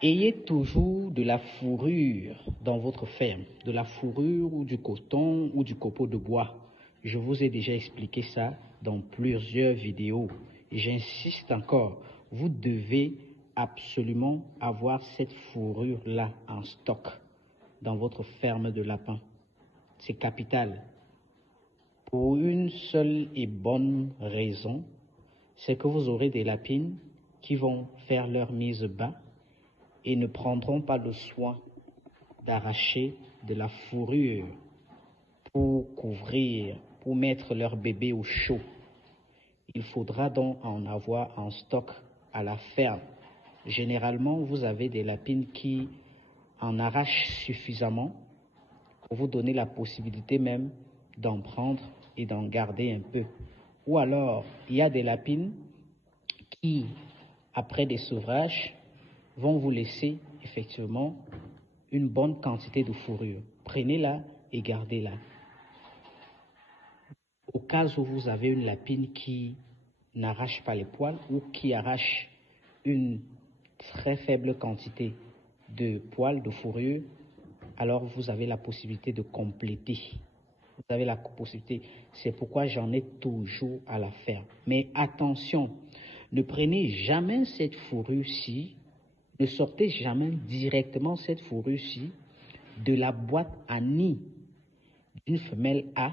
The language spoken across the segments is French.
Ayez toujours de la fourrure dans votre ferme, de la fourrure ou du coton ou du copeau de bois. Je vous ai déjà expliqué ça dans plusieurs vidéos. J'insiste encore, vous devez absolument avoir cette fourrure-là en stock dans votre ferme de lapins. C'est capital. Pour une seule et bonne raison, c'est que vous aurez des lapines qui vont faire leur mise bas et ne prendront pas le soin d'arracher de la fourrure pour couvrir, pour mettre leur bébé au chaud. Il faudra donc en avoir en stock à la ferme. Généralement, vous avez des lapines qui en arrachent suffisamment pour vous donner la possibilité même d'en prendre et d'en garder un peu. Ou alors, il y a des lapines qui, après des sevrages, vont vous laisser effectivement une bonne quantité de fourrure. Prenez-la et gardez-la. Au cas où vous avez une lapine qui n'arrache pas les poils ou qui arrache une très faible quantité de poils, de fourrure, alors vous avez la possibilité de compléter. Vous avez la possibilité. C'est pourquoi j'en ai toujours à la ferme. Mais attention, ne prenez jamais cette fourrure-ci, ne sortez jamais directement cette fourrure-ci de la boîte à nid d'une femelle A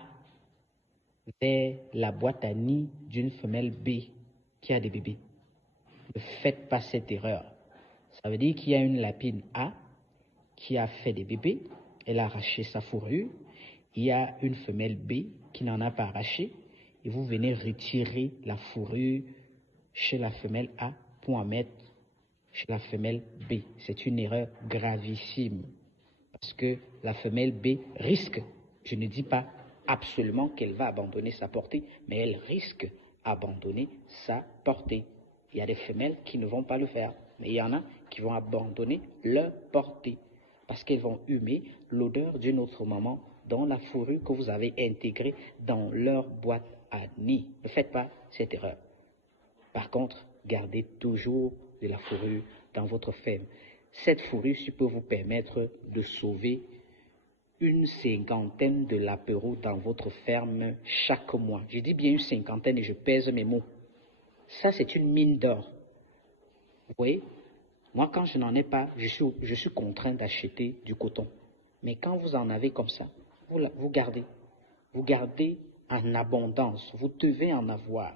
vers la boîte à nid d'une femelle B qui a des bébés. Ne faites pas cette erreur. Ça veut dire qu'il y a une lapine A qui a fait des bébés, elle a arraché sa fourrure. Il y a une femelle B qui n'en a pas arraché et vous venez retirer la fourrure chez la femelle A pour en mettre chez la femelle B. C'est une erreur gravissime parce que la femelle B risque, je ne dis pas absolument qu'elle va abandonner sa portée, mais elle risque d'abandonner sa portée. Il y a des femelles qui ne vont pas le faire, mais il y en a qui vont abandonner leur portée parce qu'elles vont humer l'odeur d'une autre maman dans la fourrure que vous avez intégrée dans leur boîte à nid. Ne faites pas cette erreur. Par contre, gardez toujours de la fourrure dans votre ferme. Cette fourrure peut vous permettre de sauver une cinquantaine de lapéraux dans votre ferme chaque mois. Je dis bien une cinquantaine et je pèse mes mots. Ça, c'est une mine d'or. Vous voyez, moi, quand je n'en ai pas, je suis contraint d'acheter du coton. Mais quand vous en avez comme ça, vous gardez. Vous gardez en abondance. Vous devez en avoir.